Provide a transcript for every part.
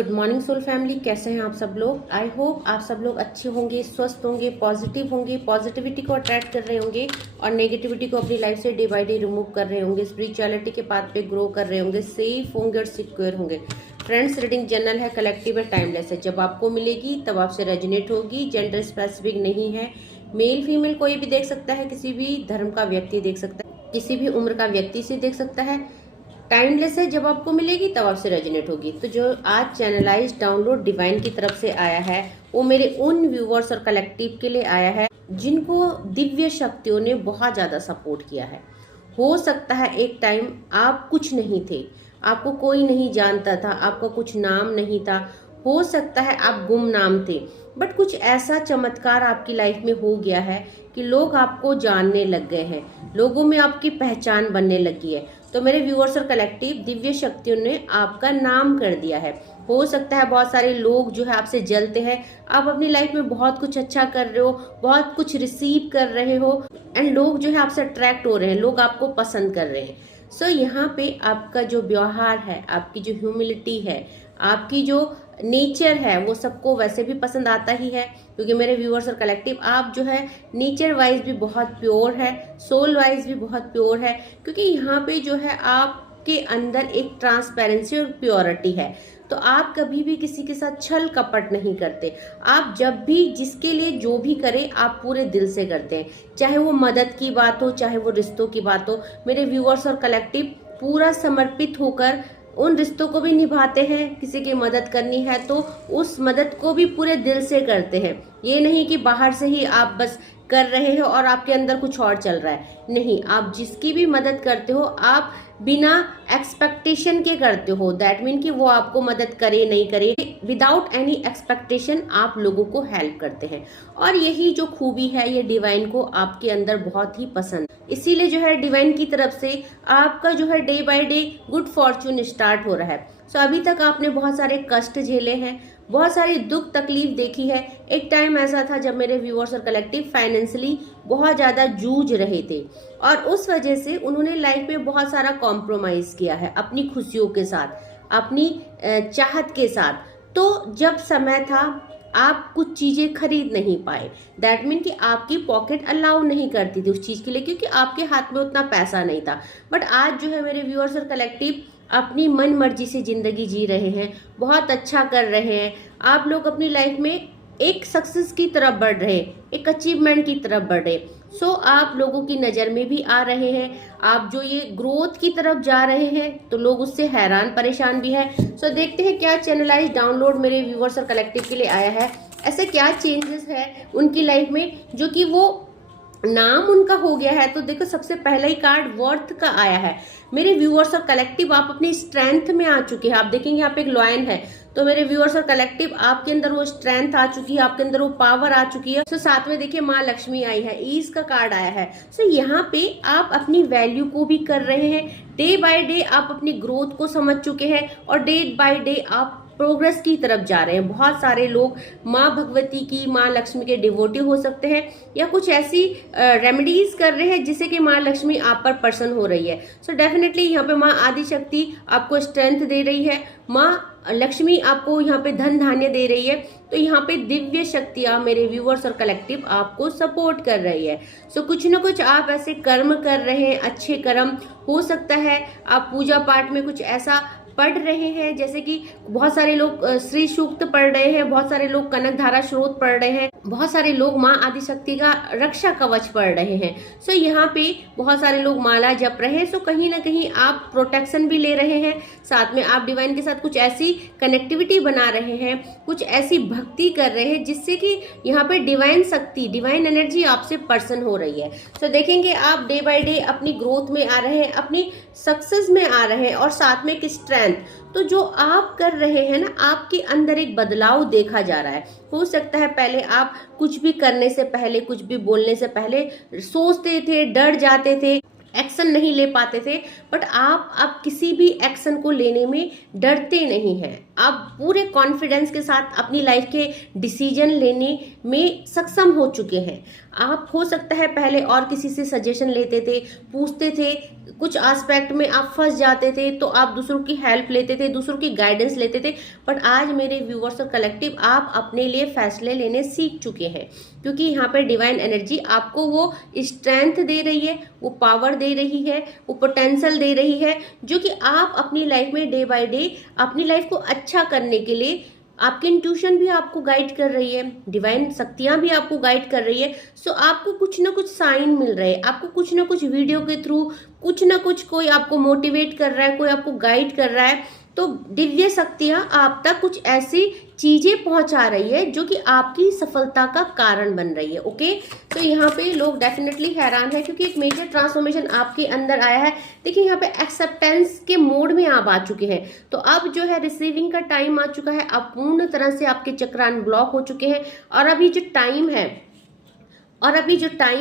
Good morning soul family, कैसे हैं आप सब लोग। आई होप आप सब लोग अच्छे होंगे, स्वस्थ होंगे, पॉजिटिव होंगे, पॉजिटिविटी को अट्रैक्ट कर रहे होंगे और नेगेटिविटी को अपनी लाइफ से डे बाय डे रिमूव कर रहे होंगे, स्पिरिचुअलिटी के पाथ पे ग्रो कर रहे होंगे, सेफ होंगे और सिक्योर होंगे। फ्रेंड्स, रीडिंग जनरल है, कलेक्टिव है, टाइमलेस है। जब आपको मिलेगी तब आपसे रेजोनेट होगी। जेंडर स्पेसिफिक नहीं है, मेल फीमेल कोई भी देख सकता है, किसी भी धर्म का व्यक्ति देख सकता है, किसी भी उम्र का व्यक्ति से देख सकता है। टाइमलेस है, जब आपको मिलेगी तब आपसे रेजोनेट होगी। तो जो आज चैनलाइज डाउनलोड डिवाइन की तरफ से आया है वो मेरे उन व्यूवर्स और कलेक्टिव के लिए आया है जिनको दिव्य शक्तियों ने बहुत ज्यादा सपोर्ट किया है। हो सकता है एक टाइम आप कुछ नहीं थे, आपको कोई नहीं जानता था, आपका कुछ नाम नहीं था, हो सकता है आप गुमनाम थे, बट कुछ ऐसा चमत्कार आपकी लाइफ में हो गया है कि लोग आपको जानने लग गए हैं, लोगों में आपकी पहचान बनने लगी है। तो मेरे व्यूअर्स और कलेक्टिव, दिव्य शक्तियों ने आपका नाम कर दिया है। हो सकता है बहुत सारे लोग जो है आपसे जलते हैं, आप अपनी लाइफ में बहुत कुछ अच्छा कर रहे हो, बहुत कुछ रिसीव कर रहे हो एंड लोग जो है आपसे अट्रैक्ट हो रहे हैं, लोग आपको पसंद कर रहे हैं। सो यहाँ पे आपका जो व्यवहार है, आपकी जो ह्यूमिलिटी है, आपकी जो नेचर है, वो सबको वैसे भी पसंद आता ही है, क्योंकि मेरे व्यूअर्स और कलेक्टिव आप जो है नेचर वाइज भी बहुत प्योर है, सोल वाइज भी बहुत प्योर है, क्योंकि यहाँ पे जो है आपके अंदर एक ट्रांसपेरेंसी और प्योरिटी है। तो आप कभी भी किसी के साथ छल कपट नहीं करते। आप जब भी जिसके लिए जो भी करें आप पूरे दिल से करते हैं, चाहे वो मदद की बात हो, चाहे वो रिश्तों की बात हो। मेरे व्यूअर्स और कलेक्टिव पूरा समर्पित होकर उन रिश्तों को भी निभाते हैं। किसी की मदद करनी है तो उस मदद को भी पूरे दिल से करते हैं। ये नहीं कि बाहर से ही आप बस कर रहे हो और आपके अंदर कुछ और चल रहा है, नहीं, आप जिसकी भी मदद करते हो आप बिना एक्सपेक्टेशन के करते हो। दैट मीन कि वो आपको मदद करे नहीं करे, विदाउट एनी एक्सपेक्टेशन आप लोगों को हेल्प करते हैं। और यही जो खूबी है ये डिवाइन को आपके अंदर बहुत ही पसंद, इसीलिए जो है डिवाइन की तरफ से आपका जो है day by day good Fortune start हो रहा है। सो अभी तक आपने बहुत सारे कष्ट झेले हैं, बहुत सारी दुख तकलीफ देखी है। एक टाइम ऐसा था जब मेरे व्यूअर्स और कलेक्टिव फाइनेंशियली बहुत ज्यादा जूझ रहे थे और उस वजह से उन्होंने लाइफ में बहुत सारा कॉम्प्रोमाइज किया है अपनी खुशियों के साथ, अपनी चाहत के साथ। तो जब समय था आप कुछ चीजें खरीद नहीं पाए, दैट मीन कि आपकी पॉकेट अलाउ नहीं करती थी उस चीज के लिए, क्योंकि आपके हाथ में उतना पैसा नहीं था। बट आज जो है मेरे व्यूअर्स और कलेक्टिव अपनी मन मर्जी से जिंदगी जी रहे हैं, बहुत अच्छा कर रहे हैं। आप लोग अपनी लाइफ में एक सक्सेस की तरफ बढ़ रहे, एक अचीवमेंट की तरफ बढ़ रहे। सो आप लोगों की नज़र में भी आ रहे हैं। आप जो ये ग्रोथ की तरफ जा रहे हैं तो लोग उससे हैरान परेशान भी है। सो देखते हैं क्या चैनलाइज डाउनलोड मेरे व्यूअर्स और कलेक्टिव के लिए आया है। ऐसे क्या चेंजेस है उनकी लाइफ में जो कि वो नाम उनका हो गया है। तो देखो, सबसे पहला ही कार्ड वर्थ का आया है। मेरे व्यूअर्स और कलेक्टिव आप अपनी स्ट्रेंथ में आ चुके हैं। आप देखेंगे यहाँ पे एक लॉयन है, तो मेरे व्यूअर्स और कलेक्टिव आपके अंदर वो स्ट्रेंथ आ चुकी है, आपके अंदर वो पावर आ चुकी है। तो साथ में देखिए माँ लक्ष्मी आई है, ईज का कार्ड आया है। सो यहाँ पे आप अपनी वैल्यू को भी कर रहे हैं। डे बाय डे आप अपनी ग्रोथ को समझ चुके हैं और डे बाय डे आप प्रोग्रेस की तरफ जा रहे हैं। बहुत सारे लोग माँ भगवती की, माँ लक्ष्मी के डिवोटी हो सकते हैं या कुछ ऐसी रेमेडीज कर रहे हैं जिससे कि माँ लक्ष्मी आप पर प्रसन्न हो रही है। सो डेफिनेटली यहाँ पे माँ आदि शक्ति आपको स्ट्रेंथ दे रही है, माँ लक्ष्मी आपको यहाँ पे धन धान्य दे रही है। तो यहाँ पे दिव्य शक्तियाँ मेरे व्यूअर्स और कलेक्टिव आपको सपोर्ट कर रही है। सो कुछ न कुछ आप ऐसे कर्म कर रहे हैं, अच्छे कर्म। हो सकता है आप पूजा पाठ में कुछ ऐसा पढ़ रहे हैं, जैसे कि बहुत सारे लोग श्री सूक्त पढ़ रहे हैं, बहुत सारे लोग कनक धारा स्रोत पढ़ रहे हैं, बहुत सारे लोग माँ आदि शक्ति का रक्षा कवच पढ़ रहे हैं। सो यहाँ पे बहुत सारे लोग माला जप रहे हैं। सो कहीं ना कहीं आप प्रोटेक्शन भी ले रहे हैं, साथ में आप डिवाइन के साथ कुछ ऐसी कनेक्टिविटी बना रहे हैं, कुछ ऐसी भक्ति कर रहे हैं जिससे कि यहाँ पे डिवाइन शक्ति, डिवाइन एनर्जी आपसे प्रसन्न हो रही है। सो देखेंगे आप डे बाय डे अपनी ग्रोथ में आ रहे हैं, अपनी सक्सेस में आ रहे हैं और साथ में एक स्ट्रेंथ। तो जो आप कर रहे हैं ना, आपके अंदर एक बदलाव देखा जा रहा है। हो सकता है पहले आप कुछ भी करने से पहले, कुछ भी बोलने से पहले सोचते थे, डर जाते थे, एक्शन नहीं ले पाते थे, बट आप किसी भी एक्शन को लेने में डरते नहीं हैं। आप पूरे कॉन्फिडेंस के साथ अपनी लाइफ के डिसीजन लेने में सक्षम हो चुके हैं। आप हो सकता है पहले और किसी से सजेशन लेते थे, पूछते थे, कुछ एस्पेक्ट में आप फंस जाते थे तो आप दूसरों की हेल्प लेते थे, दूसरों की गाइडेंस लेते थे। बट आज मेरे व्यूअर्स और कलेक्टिव, आप अपने लिए फैसले लेने सीख चुके हैं, क्योंकि यहाँ पे डिवाइन एनर्जी आपको वो स्ट्रेंथ दे रही है, वो पावर दे रही है, वो पोटेंशियल दे रही है, जो कि आप अपनी लाइफ में डे बाय डे अपनी लाइफ को अच्छा करने के लिए, आपकी इंट्यूशन भी आपको गाइड कर रही है, डिवाइन शक्तियां भी आपको गाइड कर रही है। सो आपको कुछ ना कुछ साइन मिल रहे हैं, आपको कुछ ना कुछ वीडियो के थ्रू कुछ ना कुछ कोई आपको मोटिवेट कर रहा है, कोई आपको गाइड कर रहा है। तो दिव्य शक्तियां आप तक कुछ ऐसी चीजें पहुंचा रही है जो कि आपकी सफलता का कारण बन रही है। ओके, तो यहाँ पे लोग डेफिनेटली हैरान है, क्योंकि एक मेजर ट्रांसफॉर्मेशन आपके अंदर आया है। देखिए यहाँ पे एक्सेप्टेंस के मोड में आप आ चुके हैं, तो अब जो है रिसीविंग का टाइम आ चुका है। आप पूर्ण तरह से आपके चक्र अनब्लॉक हो चुके हैं, और अभी जो टाइम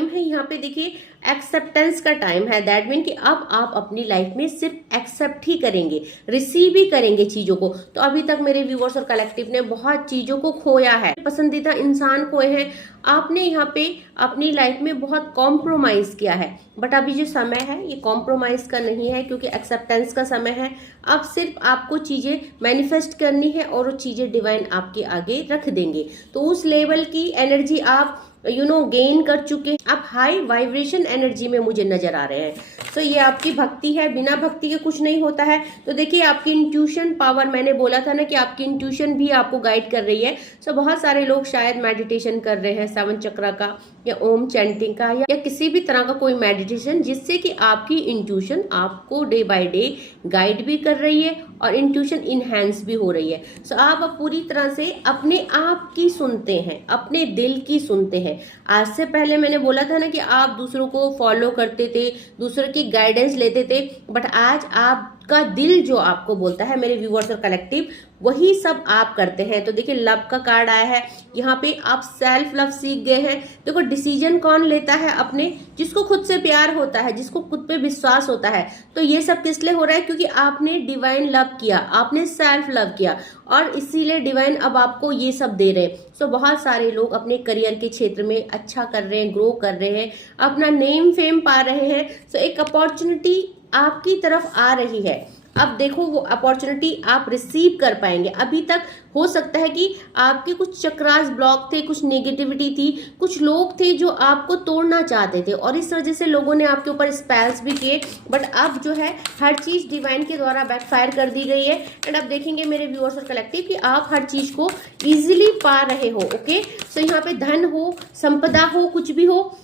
है यहाँ पे देखिए एक्सेप्टेंस का टाइम है। दैट मीन कि अब आप अपनी लाइफ में सिर्फ एक्सेप्ट ही करेंगे, रिसीव ही करेंगे चीजों को। तो अभी तक मेरे व्यूअर्स और कलेक्टिव ने बहुत चीजों को खोया है, पसंदीदा इंसान खोए हैं, आपने यहाँ पे अपनी लाइफ में बहुत कॉम्प्रोमाइज किया है। बट अभी जो समय है ये कॉम्प्रोमाइज का नहीं है, क्योंकि एक्सेप्टेंस का समय है। अब सिर्फ आपको चीजें मैनिफेस्ट करनी है और वो चीजें डिवाइन आपके आगे रख देंगे। तो उस लेवल की एनर्जी आप गेन कर चुके हैं, आप हाई वाइब्रेशन एनर्जी में मुझे नजर आ रहे हैं। तो ये आपकी भक्ति है, बिना भक्ति के कुछ नहीं होता है। तो देखिए आपकी इंट्यूशन पावर, मैंने बोला था ना कि आपकी इंट्यूशन भी आपको गाइड कर रही है। सो बहुत सारे लोग शायद मेडिटेशन कर रहे हैं, 7 चक्र का या ओम चैंटिंग का या किसी भी तरह का कोई मेडिटेशन, जिससे कि आपकी इंट्यूशन आपको डे बाय डे गाइड भी कर रही है और इंट्यूशन इनहेंस भी हो रही है। सो आप अब पूरी तरह से अपने आप की सुनते हैं, अपने दिल की सुनते हैं। आज से पहले मैंने बोला था ना कि आप दूसरों को फॉलो करते थे, दूसरों की गाइडेंस लेते थे, बट आज आपका दिल जो आपको बोलता है, मेरे व्यूअर्स और कलेक्टिव, वही सब आप करते हैं। तो देखिए लव का कार्ड आया है, यहाँ पे आप सेल्फ लव सीख गए हैं। देखो डिसीजन कौन लेता है अपने, जिसको खुद से प्यार होता है, जिसको खुद पे विश्वास होता है। तो ये सब किस लिए हो रहा है, क्योंकि आपने डिवाइन लव किया, आपने सेल्फ लव किया, और इसीलिए डिवाइन अब आपको ये सब दे रहे हैं। सो बहुत सारे लोग अपने करियर के क्षेत्र में अच्छा कर रहे हैं, ग्रो कर रहे हैं, अपना नेम फेम पा रहे हैं। सो एक अपॉर्चुनिटी आपकी तरफ आ रही है। अब देखो वो अपॉर्चुनिटी आप रिसीव कर पाएंगे। अभी तक हो सकता है कि आपके कुछ चक्रास ब्लॉक थे, कुछ नेगेटिविटी थी, कुछ लोग थे जो आपको तोड़ना चाहते थे, और इस वजह से लोगों ने आपके ऊपर स्पेल्स भी किए। बट अब जो है हर चीज डिवाइन के द्वारा बैकफायर कर दी गई है। एंड अब देखेंगे मेरे व्यूअर्स और कलेक्टिव कि आप हर चीज को इजीली पा रहे हो। ओके, सो यहाँ पे धन हो, संपदा हो, कुछ भी हो,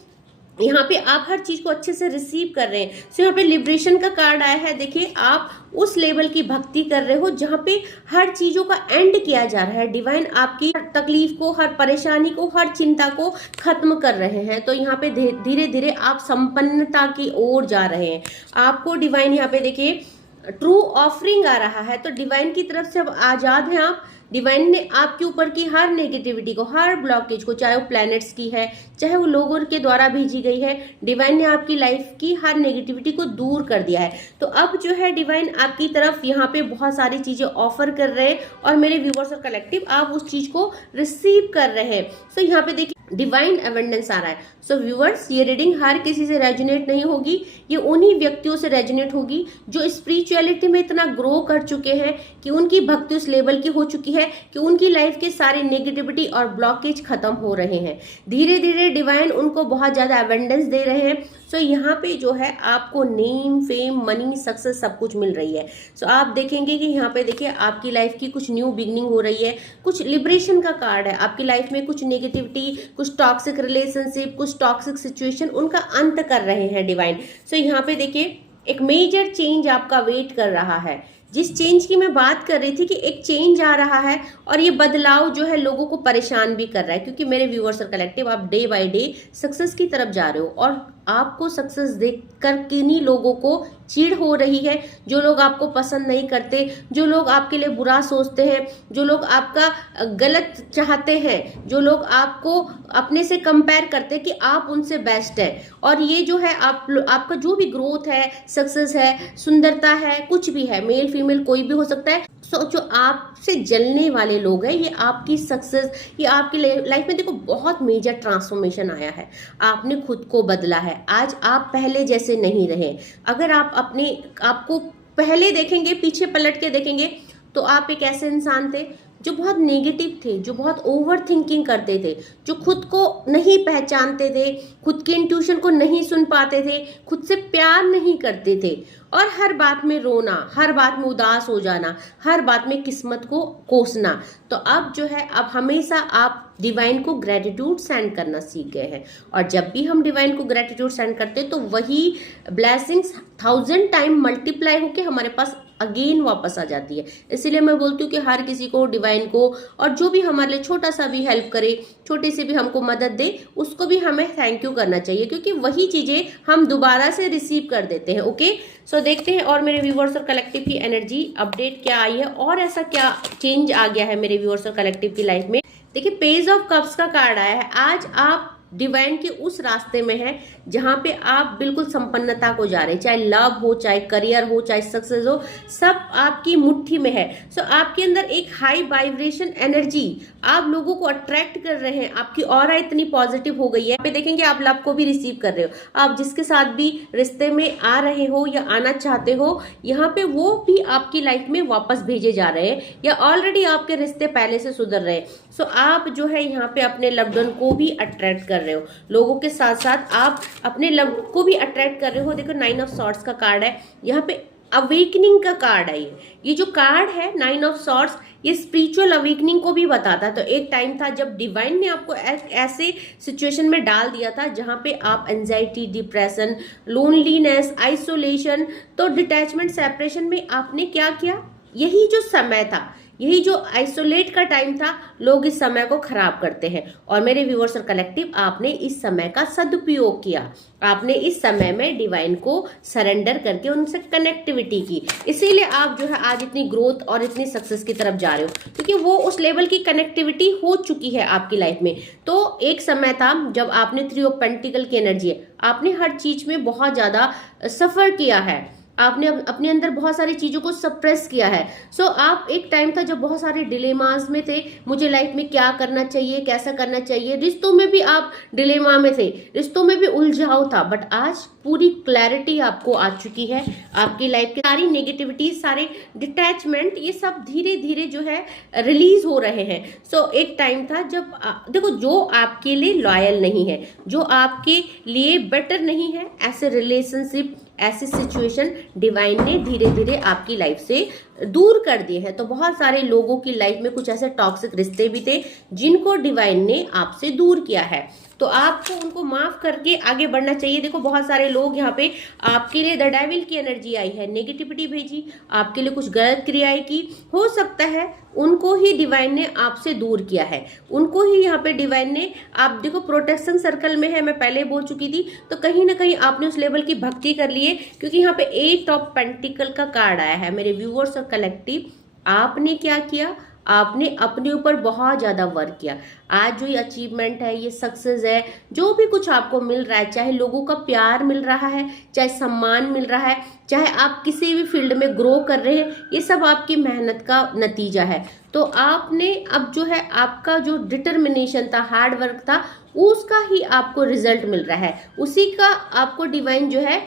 यहाँ पे आप हर चीज को अच्छे से रिसीव कर रहे हैं। सो यहाँ पे लिबरेशन का कार्ड आया है। देखिए आप उस लेवल की भक्ति कर रहे हो जहाँ पे हर चीजों का एंड किया जा रहा है। डिवाइन आपकी हर तकलीफ को, हर परेशानी को, हर चिंता को खत्म कर रहे हैं। तो यहाँ पे धीरे धीरे आप संपन्नता की ओर जा रहे हैं। आपको डिवाइन यहाँ पे देखिए ट्रू ऑफरिंग आ रहा है। तो डिवाइन की तरफ से अब आजाद हैं आप। डिवाइन ने आपके ऊपर की हर नेगेटिविटी को, हर ब्लॉकेज को, चाहे वो प्लैनेट्स की है, चाहे वो लोगों के द्वारा भेजी गई है, डिवाइन ने आपकी लाइफ की हर नेगेटिविटी को दूर कर दिया है। तो अब जो है डिवाइन आपकी तरफ यहाँ पे बहुत सारी चीजें ऑफर कर रहे हैं, और मेरे व्यूअर्स और कलेक्टिव आप उस चीज को रिसीव कर रहे हैं। सो यहाँ पे देखिए डिवाइन एबंडेंस आ रहा है। सो व्यूअर्स, ये रीडिंग हर किसी से रेजोनेट नहीं होगी, ये उन्हीं व्यक्तियों से रेजोनेट होगी जो स्पिरिचुअलिटी में इतना ग्रो कर चुके हैं कि उनकी भक्ति उस लेवल की हो चुकी है कि उनकी लाइफ के सारे नेगेटिविटी और ब्लॉकेज खत्म हो रहे हैं। धीरे धीरे डिवाइन उनको बहुत ज्यादा एबंडेंस दे रहे हैं। सो यहाँ पे जो है आपको नेम, फेम, मनी, सक्सेस सब कुछ मिल रही है। सो आप देखेंगे कि यहाँ पे देखिए आपकी लाइफ की कुछ न्यू बिगनिंग हो रही है। कुछ लिबरेशन का कार्ड है। आपकी लाइफ में कुछ नेगेटिविटी, कुछ टॉक्सिक रिलेशनशिप, कुछ टॉक्सिक सिचुएशन, उनका अंत कर रहे हैं डिवाइन। सो यहाँ पे देखिए एक मेजर चेंज आपका वेट कर रहा है। जिस चेंज की मैं बात कर रही थी कि एक चेंज आ रहा है, और ये बदलाव जो है लोगों को परेशान भी कर रहा है, क्योंकि मेरे व्यूअर्स और कलेक्टिव आप डे बाय डे सक्सेस की तरफ जा रहे हो, और आपको सक्सेस देखकर किन्हीं लोगों को चिढ़ हो रही है। जो लोग आपको पसंद नहीं करते, जो लोग आपके लिए बुरा सोचते हैं, जो लोग आपका गलत चाहते हैं, जो लोग आपको अपने से कंपेयर करते हैं कि आप उनसे बेस्ट है, और ये जो है आपका जो भी ग्रोथ है, सक्सेस है, सुंदरता है, कुछ भी है, मेल फीमेल कोई भी हो सकता है, जो आपसे जलने वाले लोग हैं, ये आपकी सक्सेस, ये आपकी लाइफ में देखो बहुत मेजर ट्रांसफॉर्मेशन आया है। आपने खुद को बदला है, आज आप पहले जैसे नहीं रहे। अगर आप अपने आपको पहले देखेंगे, पीछे पलट के देखेंगे, तो आप एक ऐसे इंसान थे जो बहुत नेगेटिव थे, जो बहुत ओवर थिंकिंग करते थे, जो खुद को नहीं पहचानते थे, खुद के इंट्यूशन को नहीं सुन पाते थे, खुद से प्यार नहीं करते थे, और हर बात में रोना, हर बात में उदास हो जाना, हर बात में किस्मत को कोसना। तो अब जो है, अब हमेशा आप डिवाइन को ग्रेटिट्यूड सेंड करना सीख गए हैं, और जब भी हम डिवाइन को ग्रेटिट्यूड सेंड करते हैं तो वही ब्लेसिंग्स 1000 टाइम मल्टीप्लाई होके हमारे पास अगेन वापस आ जाती है। इसीलिए मैं बोलती हूँ कि हर किसी को, डिवाइन को, और जो भी हमारे लिए छोटा सा भी हेल्प करे, छोटी सी भी हमको मदद दे, उसको भी हमें थैंक यू करना चाहिए, क्योंकि वही चीजें हम दोबारा से रिसीव कर देते हैं। ओके, सो देखते हैं और मेरे व्यूअर्स और कलेक्टिव की एनर्जी अपडेट क्या आई है, और ऐसा क्या चेंज आ गया है मेरे व्यूअर्स और कलेक्टिव की लाइफ में। देखिए, पेज ऑफ कप्स का कार्ड आया है। आज आप डिवाइन के उस रास्ते में है जहां पे आप बिल्कुल संपन्नता को जा रहे हैं, चाहे लव हो, चाहे करियर हो, चाहे सक्सेस हो, सब आपकी मुट्ठी में है। सो आपके अंदर एक हाई वाइब्रेशन एनर्जी, आप लोगों को अट्रैक्ट कर रहे हैं, आपकी ऑरा इतनी पॉजिटिव हो गई है। पे देखेंगे आप लव को भी रिसीव कर रहे हो, आप जिसके साथ भी रिश्ते में आ रहे हो या आना चाहते हो, यहाँ पे वो भी आपकी लाइफ में वापस भेजे जा रहे हैं, या ऑलरेडी आपके रिश्ते पहले से सुधर रहे हैं। सो आप जो है यहाँ पे अपने लव्ड वन को भी अट्रैक्ट कर रहे हो, लोगों के साथ साथ आप अपने लव को भी अट्रैक्ट कर रहे हो। देखो 9 ऑफ सॉर्ड्स का कार्ड है, यहाँ पे अवेकनिंग का कार्ड है। ये जो कार्ड है 9 ऑफ सॉर्ड्स, ये स्पिरिचुअल अवेकनिंग को भी बताता है। तो एक टाइम था जब डिवाइन ने आपको ऐसे सिचुएशन में डाल दिया था जहां पे आप एंजाइटी, डिप्रेशन, लोनलीनेस, आइसोलेशन, तो डिटैचमेंट, सेपरेशन में आपने क्या किया, यही जो समय था, यही जो आइसोलेट का टाइम था, लोग इस समय को खराब करते हैं। और मेरे व्यूअर्स और कलेक्टिव, आपने इस समय का सदुपयोग किया, आपने इस समय में डिवाइन को सरेंडर करके उनसे कनेक्टिविटी की, इसीलिए आप जो है आज इतनी ग्रोथ और इतनी सक्सेस की तरफ जा रहे हो, क्योंकि वो उस लेवल की कनेक्टिविटी हो चुकी है आपकी लाइफ में। तो एक समय था जब आपने 3 ऑफ पेंटिकल की एनर्जी है, आपने हर चीज में बहुत ज्यादा सफर किया है, आपने अपने अंदर बहुत सारी चीजों को सप्रेस किया है। सो आप एक टाइम था जब बहुत सारे डिलेमास में थे, मुझे लाइफ में क्या करना चाहिए, कैसा करना चाहिए, रिश्तों में भी आप डिलेमा में थे, रिश्तों में भी उलझाव था, बट आज पूरी क्लैरिटी आपको आ चुकी है। आपकी लाइफ की सारी नेगेटिविटी, सारे डिटैचमेंट, ये सब धीरे धीरे जो है रिलीज हो रहे हैं। सो एक टाइम था जब देखो, जो आपके लिए लॉयल नहीं है, जो आपके लिए बेटर नहीं है, ऐसे रिलेशनशिप, ऐसी सिचुएशन डिवाइन ने धीरे धीरे आपकी लाइफ से दूर कर दिए हैं। तो बहुत सारे लोगों की लाइफ में कुछ ऐसे टॉक्सिक रिश्ते भी थे जिनको डिवाइन ने आपसे दूर किया है, तो आपको उनको माफ करके आगे बढ़ना चाहिए। देखो बहुत सारे लोग यहाँ पे आपके लिए द डेविल की एनर्जी आई है, नेगेटिविटी भेजी, आपके लिए कुछ गलत क्रियाएं की, हो सकता है उनको ही डिवाइन ने आपसे दूर किया है, उनको ही यहाँ पे डिवाइन ने, आप देखो प्रोटेक्शन सर्कल में है, मैं पहले बोल चुकी थी, तो कहीं ना कहीं आपने उस लेवल की भक्ति कर ली है, क्योंकि यहाँ पे 8 ऑफ पेंटिकल का कार्ड आया है। मेरे व्यूअर्स और कलेक्टिव, आपने क्या किया, आपने अपने ऊपर बहुत ज्यादा वर्क किया। आज जो ये अचीवमेंट है, ये सक्सेस है, जो भी कुछ आपको मिल रहा है, चाहे लोगों का प्यार मिल रहा है, चाहे सम्मान मिल रहा है, चाहे आप किसी भी फील्ड में ग्रो कर रहे हैं, ये सब आपकी मेहनत का नतीजा है। तो आपने अब जो है, आपका जो डिटर्मिनेशन था, हार्ड वर्क था, उसका ही आपको रिजल्ट मिल रहा है, उसी का आपको डिवाइन जो है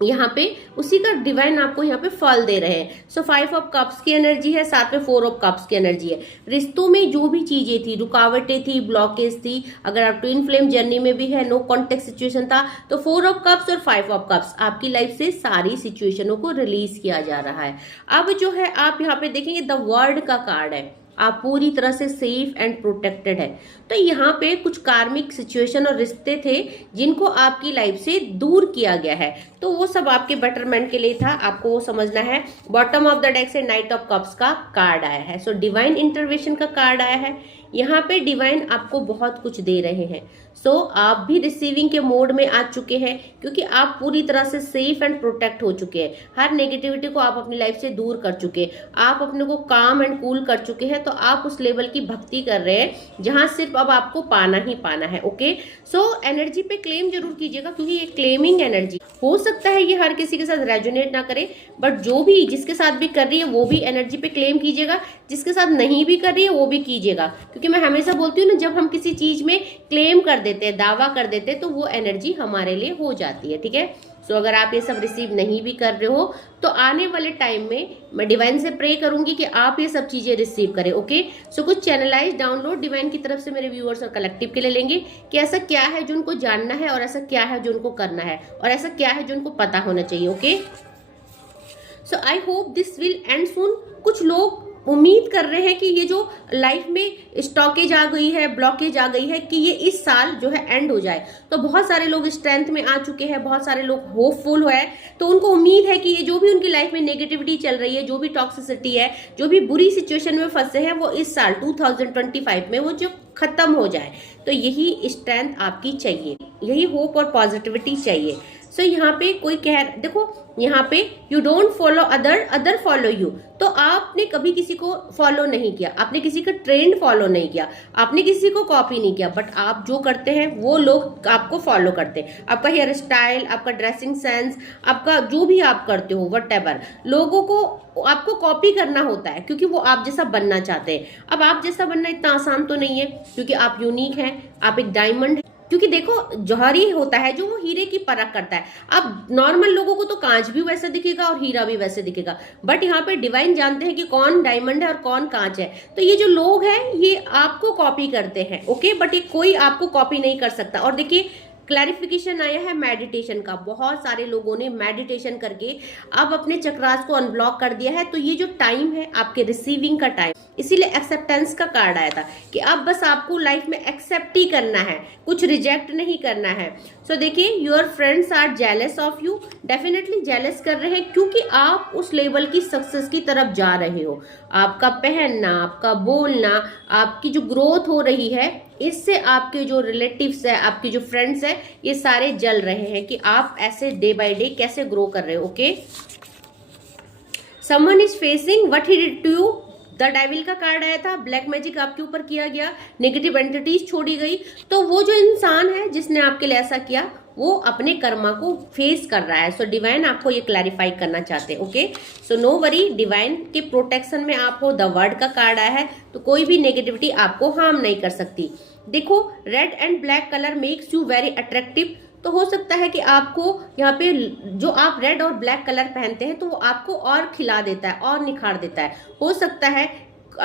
यहाँ पे, उसी का डिवाइन आपको यहाँ पे फल दे रहे हैं। सो 5 ऑफ कप्स की एनर्जी है, साथ में 4 ऑफ कप्स की एनर्जी है। रिश्तों में जो भी चीजें थी, रुकावटें थी, ब्लॉकेज थी, अगर आप ट्विन फ्लेम जर्नी में भी है, नो कॉन्टेक्ट सिचुएशन था, तो 4 ऑफ कप्स और 5 ऑफ कप्स आपकी लाइफ से सारी सिचुएशनों को रिलीज किया जा रहा है। अब जो है आप यहाँ पे देखेंगे द वर्ल्ड का कार्ड है, आप पूरी तरह से सेफ एंड प्रोटेक्टेड है। तो यहाँ पे कुछ कार्मिक सिचुएशन और रिश्ते थे जिनको आपकी लाइफ से दूर किया गया है, तो वो सब आपके बेटरमेंट के लिए था, आपको वो समझना है। बॉटम ऑफ द डेक से नाइट ऑफ कप्स का कार्ड आया है, सो डिवाइन इंटरवेंशन का कार्ड आया है। यहाँ पे डिवाइन आपको बहुत कुछ दे रहे हैं। सो आप भी रिसीविंग के मोड में आ चुके हैं, क्योंकि आप पूरी तरह से सेफ एंड प्रोटेक्ट हो चुके हैं। हर नेगेटिविटी को आप अपनी लाइफ से दूर कर चुके हैं, आप अपने को काम एंड कूल कर चुके हैं। तो आप उस लेवल की भक्ति कर रहे हैं जहां सिर्फ अब आपको पाना ही पाना है। ओके, सो एनर्जी पे क्लेम जरूर कीजिएगा, क्योंकि ये क्लेमिंग एनर्जी हो सकता है ये हर किसी के साथ रेजोनेट ना करे, बट जो भी जिसके साथ भी कर रही है वो भी एनर्जी पे क्लेम कीजिएगा, जिसके साथ नहीं भी कर रही है वो भी कीजिएगा। क्योंकि मैं हमेशा बोलती हूँ ना, जब हम किसी चीज में क्लेम कर देते हैं, दावा कर देते हैं, तो वो एनर्जी हमारे लिए हो जाती है। ठीक है, सो अगर आप ये सब रिसीव नहीं भी कर रहे हो तो आने वाले टाइम में मैं डिवाइन से प्रे करूंगी कि आप ये सब चीजें रिसीव करें। ओके, सो कुछ चैनलाइज डाउनलोड डिवाइन की तरफ से मेरे व्यूअर्स और कलेक्टिव के लिए लेंगे कि ऐसा क्या है जो उनको जानना है, और ऐसा क्या है जो उनको करना है, और ऐसा क्या है जो उनको पता होना चाहिए। Okay, so I hope this will and soon. कुछ लोग उम्मीद कर रहे हैं कि ये जो लाइफ में स्टॉकेज आ गई है, ब्लॉकेज आ गई है, कि ये इस साल जो है एंड हो जाए। तो बहुत सारे लोग स्ट्रेंथ में आ चुके हैं, बहुत सारे लोग होपफुल है, तो उनको उम्मीद है कि ये जो भी उनकी लाइफ में नेगेटिविटी चल रही है, जो भी टॉक्सिसिटी है, जो भी बुरी सिचुएशन में फंसे हैं, वो इस साल 2025 में वो जो खत्म हो जाए। तो यही स्ट्रेंथ आपकी चाहिए, यही होप और पॉजिटिविटी चाहिए। सो यहाँ पे कोई देखो यहाँ पे you don't follow other follow you. तो आपने कभी किसी को फॉलो नहीं किया, आपने किसी का ट्रेंड फॉलो नहीं किया, आपने किसी को कॉपी नहीं किया, बट आप जो करते हैं वो लोग आपको फॉलो करते हैं। आपका हेयर स्टाइल, आपका ड्रेसिंग सेंस, आपका जो भी आप करते हो व्हाटएवर, लोगों को आपको कॉपी करना होता है, क्योंकि वो आप जैसा बनना चाहते हैं। अब आप जैसा बनना इतना आसान तो नहीं है, क्योंकि आप यूनिक हैं, आप एक डायमंड है। क्योंकि देखो, जौहरी होता है जो वो हीरे की परख करता है। अब नॉर्मल लोगों को तो कांच भी वैसे दिखेगा और हीरा भी वैसे दिखेगा, बट यहाँ पे डिवाइन जानते हैं कि कौन डायमंड है और कौन कांच है। तो ये जो लोग हैं ये आपको कॉपी करते हैं। ओके, बट ये कोई आपको कॉपी नहीं कर सकता। और देखिए, क्लैरिफिकेशन आया है मेडिटेशन का। बहुत सारे लोगों ने मेडिटेशन करके अब अपने चक्रास को अनब्लॉक कर दिया है। तो ये जो टाइम है आपके रिसीविंग का टाइम, इसीलिए एक्सेप्टेंस का कार्ड आया था कि अब बस आपको लाइफ में एक्सेप्ट ही करना है, कुछ रिजेक्ट नहीं करना है। सो देखिए, your friends are jealous of you, definitely jealous कर रहे हैं, क्योंकि आप उस लेवल की सक्सेस की तरफ जा रहे हो। आपका पहनना, आपका बोलना, आपकी जो ग्रोथ हो रही है, इससे आपके जो रिलेटिव्स है, आपके जो फ्रेंड्स है, ये सारे जल रहे हैं कि आप ऐसे डे बाय डे कैसे ग्रो कर रहे हो। Okay, someone is facing what he did to you. The devil का कार्ड आया था, ब्लैक मैजिक आपके ऊपर किया गया, नेगेटिव एंटिटीज छोड़ी गई। तो वो जो इंसान है जिसने आपके लिए ऐसा किया, वो अपने कर्मा को फेस कर रहा है। सो डिवाइन आपको ये क्लैरिफाई करना चाहते हैं। Okay, so no worry, divine के प्रोटेक्शन में आप हो। द वर्ड का कार्ड आया है, तो कोई भी नेगेटिविटी आपको हार्म नहीं कर सकती। देखो, red and black colour makes you very attractive. तो हो सकता है कि आपको यहाँ पे जो आप रेड और ब्लैक कलर पहनते हैं, तो वो आपको और खिला देता है और निखार देता है। हो सकता है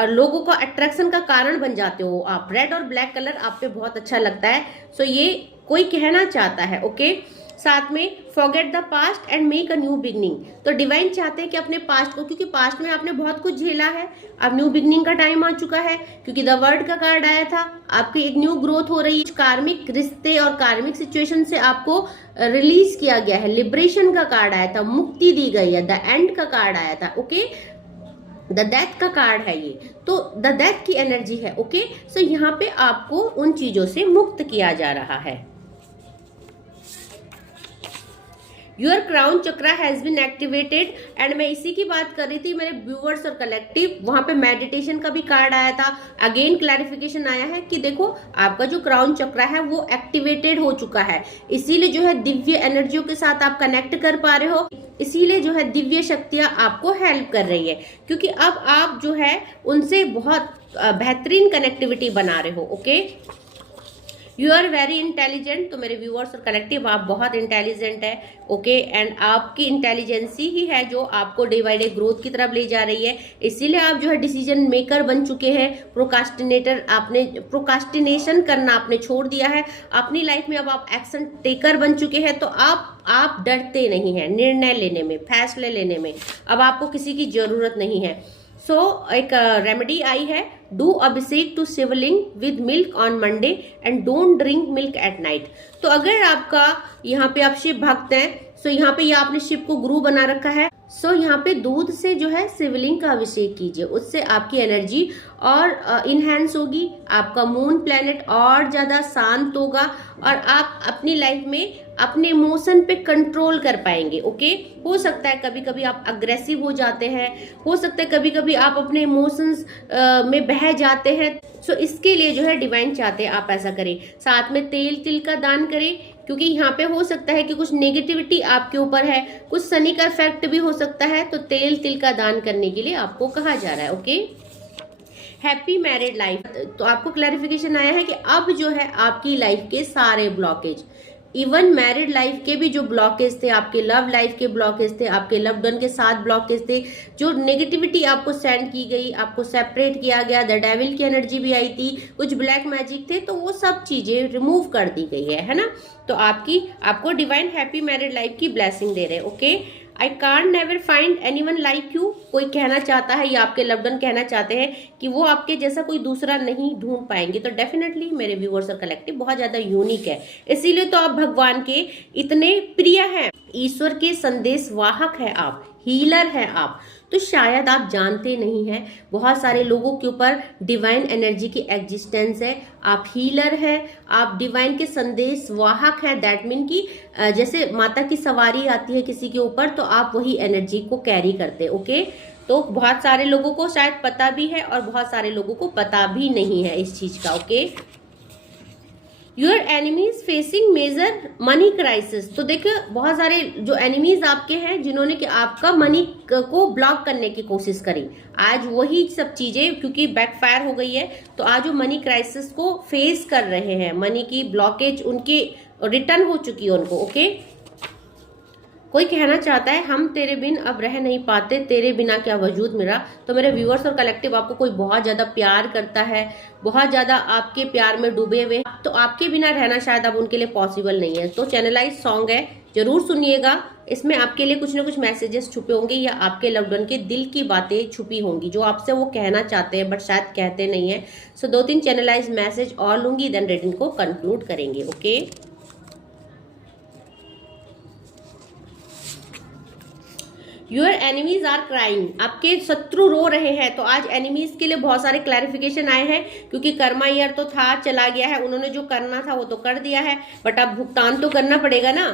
लोगों का अट्रैक्शन का कारण बन जाते हो आप। रेड और ब्लैक कलर आप पे बहुत अच्छा लगता है। सो ये कोई कहना चाहता है। ओके, साथ में forget the past and make a new beginning. तो डिवाइन चाहते हैं कि अपने पास्ट को, क्योंकि पास्ट में आपने बहुत कुछ झेला है, अब न्यू बिगनिंग का टाइम आ चुका है। क्योंकि द वर्ड का कार्ड आया था, आपकी एक न्यू ग्रोथ हो रही है। कार्मिक रिश्ते और कार्मिक सिचुएशन से आपको रिलीज किया गया है। लिबरेशन का कार्ड आया था, मुक्ति दी गई है। द एंड का कार्ड आया था। ओके, द डेथ का कार्ड है ये, तो द डेथ की एनर्जी है। ओके, सो यहाँ पे आपको उन चीजों से मुक्त किया जा रहा है। Your crown chakra has been activated. And मैं इसी की बात कर रही थी मेरे व्यूअर्स और कलेक्टिव, वहां पे मेडिटेशन का भी कार्ड आया था। अगेन क्लैरिफिकेशन आया है कि देखो, आपका जो क्राउन चक्रा है वो एक्टिवेटेड हो चुका है, इसीलिए जो है दिव्य एनर्जियों के साथ आप कनेक्ट कर पा रहे हो, इसीलिए जो है दिव्य शक्तियां आपको हेल्प कर रही है, क्योंकि अब आप जो है उनसे बहुत बेहतरीन कनेक्टिविटी बना रहे हो। Okay, you are very intelligent. तो मेरे व्यूअर्स और कलेक्टिव, आप बहुत इंटेलिजेंट है। ओके, एंड आपकी इंटेलिजेंसी ही है जो आपको डे बाय डे ग्रोथ की तरफ ले जा रही है। इसीलिए आप जो है डिसीजन मेकर बन चुके हैं। प्रोकास्टिनेटर, आपने प्रोकास्टिनेशन करना आपने छोड़ दिया है अपनी लाइफ में। अब आप एक्शन टेकर बन चुके हैं। तो आप डरते नहीं हैं निर्णय लेने में, फैसले लेने में। अब आपको किसी की जरूरत नहीं है। सो एक रेमेडी आई है, do abhishek to Shivling with milk on Monday and don't drink milk at night. तो अगर आपका यहाँ पे आप शिव भक्त हैं, सो यहाँ पे आपने शिव को गुरु बना रखा है, सो यहाँ पे दूध से जो है शिवलिंग का अभिषेक कीजिए, उससे आपकी एनर्जी और इनहेंस होगी, आपका मून प्लैनेट और ज्यादा शांत होगा और आप अपनी लाइफ में अपने इमोशन पे कंट्रोल कर पाएंगे। ओके, हो सकता है कभी कभी आप अग्रेसिव हो जाते हैं, हो सकता है कभी कभी आप अपने इमोशंस में बह जाते हैं। सो इसके लिए जो है डिवाइन चाहते हैं आप ऐसा करें। साथ में तेल तिल का दान करें, क्योंकि यहाँ पे हो सकता है कि कुछ नेगेटिविटी आपके ऊपर है, कुछ शनि का इफेक्ट भी हो सकता है, तो तेल तिल का दान करने के लिए आपको कहा जा रहा है। Okay, happy married life. तो आपको क्लैरिफिकेशन आया है कि अब जो है आपकी लाइफ के सारे ब्लॉकेज, इवन मैरिड लाइफ के भी जो ब्लॉकेज थे, आपके लव लाइफ के ब्लॉकेज थे, आपके लव्ड वन के साथ ब्लॉकेज थे, जो नेगेटिविटी आपको सेंड की गई, आपको सेपरेट किया गया, द डेविल की एनर्जी भी आई थी, कुछ ब्लैक मैजिक थे, तो वो सब चीजें रिमूव कर दी गई है ना। तो आपको डिवाइन हैप्पी मैरिड लाइफ की ब्लेसिंग दे रहे हैं। Okay, I can't never find anyone like you. कोई कहना चाहता है या आपके लव्ड वन कहना चाहते हैं कि वो आपके जैसा कोई दूसरा नहीं ढूंढ पाएंगे, तो डेफिनेटली मेरे व्यूअर्स और कलेक्टिव बहुत ज्यादा यूनिक है, इसीलिए तो आप भगवान के इतने प्रिय हैं, ईश्वर के संदेश वाहक है आप, हीलर है आप। तो शायद आप जानते नहीं हैं, बहुत सारे लोगों के ऊपर डिवाइन एनर्जी की एग्जिस्टेंस है। आप हीलर है, आप डिवाइन के संदेश वाहक है। दैट मीन कि जैसे माता की सवारी आती है किसी के ऊपर, तो आप वही एनर्जी को कैरी करते। ओके, तो बहुत सारे लोगों को शायद पता भी है और बहुत सारे लोगों को पता भी नहीं है इस चीज का। Okay, your enemies facing major money crisis. तो देखिए बहुत सारे जो एनिमीज आपके हैं जिन्होंने कि आपका मनी को ब्लॉक करने की कोशिश करी, आज वही सब चीजें क्योंकि बैकफायर हो गई है, तो आज वो मनी क्राइसिस को फेस कर रहे हैं, मनी की ब्लॉकेज उनकी रिटर्न हो चुकी है उनको। ओके, कोई कहना चाहता है हम तेरे बिन अब रह नहीं पाते, तेरे बिना क्या वजूद मेरा। तो मेरे व्यूअर्स और कलेक्टिव, आपको कोई बहुत ज्यादा प्यार करता है, बहुत ज्यादा आपके प्यार में डूबे हुए, तो आपके बिना रहना शायद अब उनके लिए पॉसिबल नहीं है। तो चैनलाइज सॉन्ग है, जरूर सुनिएगा, इसमें आपके लिए कुछ ना कुछ मैसेजेस छुपे होंगे या आपके लव्ड वन के दिल की बातें छुपी होंगी जो आपसे वो कहना चाहते हैं बट शायद कहते नहीं है। सो 2-3 चैनलाइज मैसेज और लूंगी, देन रीडिंग को कंक्लूड करेंगे। Okay, your enemies are crying. आपके शत्रु रो रहे हैं। तो आज एनिमीज के लिए बहुत सारे क्लैरिफिकेशन आए हैं, क्योंकि कर्मा ईयर तो था, चला गया है, उन्होंने जो करना था वो तो कर दिया है, बट अब भुगतान तो करना पड़ेगा ना।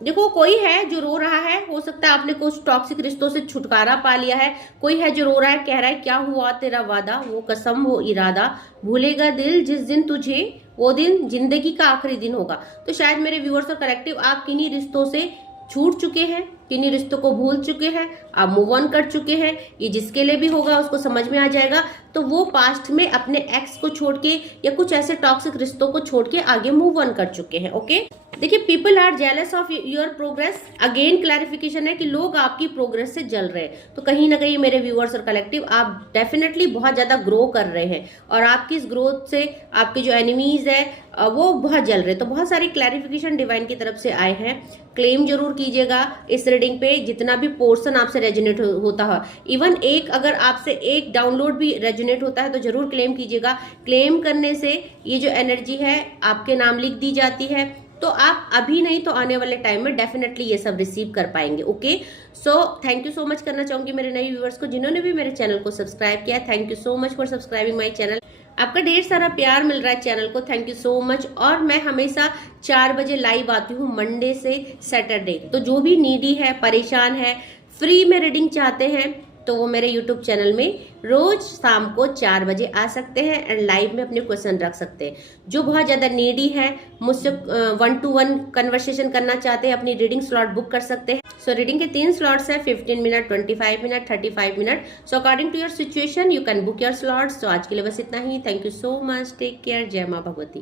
देखो कोई है जो रो रहा है, हो सकता है आपने कुछ टॉक्सिक रिश्तों से छुटकारा पा लिया है, कोई है जो रो रहा है, कह रहा है क्या हुआ तेरा वादा, वो कसम वो इरादा, भूलेगा दिल जिस दिन तुझे, वो दिन जिंदगी का आखिरी दिन होगा। तो शायद मेरे व्यूअर्स और कलेक्टिव, आप किन्हीं रिश्तों से छूट चुके हैं, किन्हीं रिश्तों को भूल चुके हैं, आप मूव ऑन कर चुके हैं। ये जिसके लिए भी होगा उसको समझ में आ जाएगा। तो वो पास्ट में अपने एक्स को छोड़ के या कुछ ऐसे टॉक्सिक रिश्तों को छोड़ के आगे मूव ऑन कर चुके हैं। ओके, देखिए people are jealous of your progress. Again clarification है कि लोग आपकी प्रोग्रेस से जल रहे हैं। तो कहीं ना कहीं मेरे व्यूअर्स और कलेक्टिव, आप डेफिनेटली बहुत ज्यादा ग्रो कर रहे हैं और आपकी इस ग्रोथ से आपके जो एनिमीज है वो बहुत जल रहे हैं। तो बहुत सारी क्लैरिफिकेशन डिवाइन की तरफ से आए हैं। क्लेम जरूर कीजिएगा इस रीडिंग पे, जितना भी पोर्शन आपसे रेजोनेट होता है, इवन एक अगर आपसे एक डाउनलोड भी रेजोनेट होता है तो जरूर क्लेम कीजिएगा। क्लेम करने से ये जो एनर्जी है आपके नाम लिख दी जाती है, तो आप अभी नहीं तो आने वाले टाइम में डेफिनेटली ये सब रिसीव कर पाएंगे। Okay, so thank you so much करना चाहूंगी मेरे नए व्यूअर्स को जिन्होंने भी मेरे चैनल को सब्सक्राइब किया। Thank you so much for subscribing my channel. आपका ढेर सारा प्यार मिल रहा है चैनल को, थैंक यू सो मच। और मैं हमेशा 4 बजे लाइव आती हूँ, मंडे से सैटरडे। तो जो भी नीडी है, परेशान है, फ्री में रीडिंग चाहते हैं, तो वो मेरे यूट्यूब चैनल में रोज शाम को 4 बजे आ सकते हैं एंड लाइव में अपने क्वेश्चन रख सकते हैं। जो बहुत ज्यादा नीडी है, मुझसे 1-to-1 कन्वर्सेशन करना चाहते हैं, अपनी रीडिंग स्लॉट बुक कर सकते हैं। सो रीडिंग के 3 स्लॉट्स है, 15 minute, 25 minute, 35 minute. So according to your situation you can book your slots. तो आज के लिए बस इतना ही। Thank you so much, take care, जय माँ भगवती।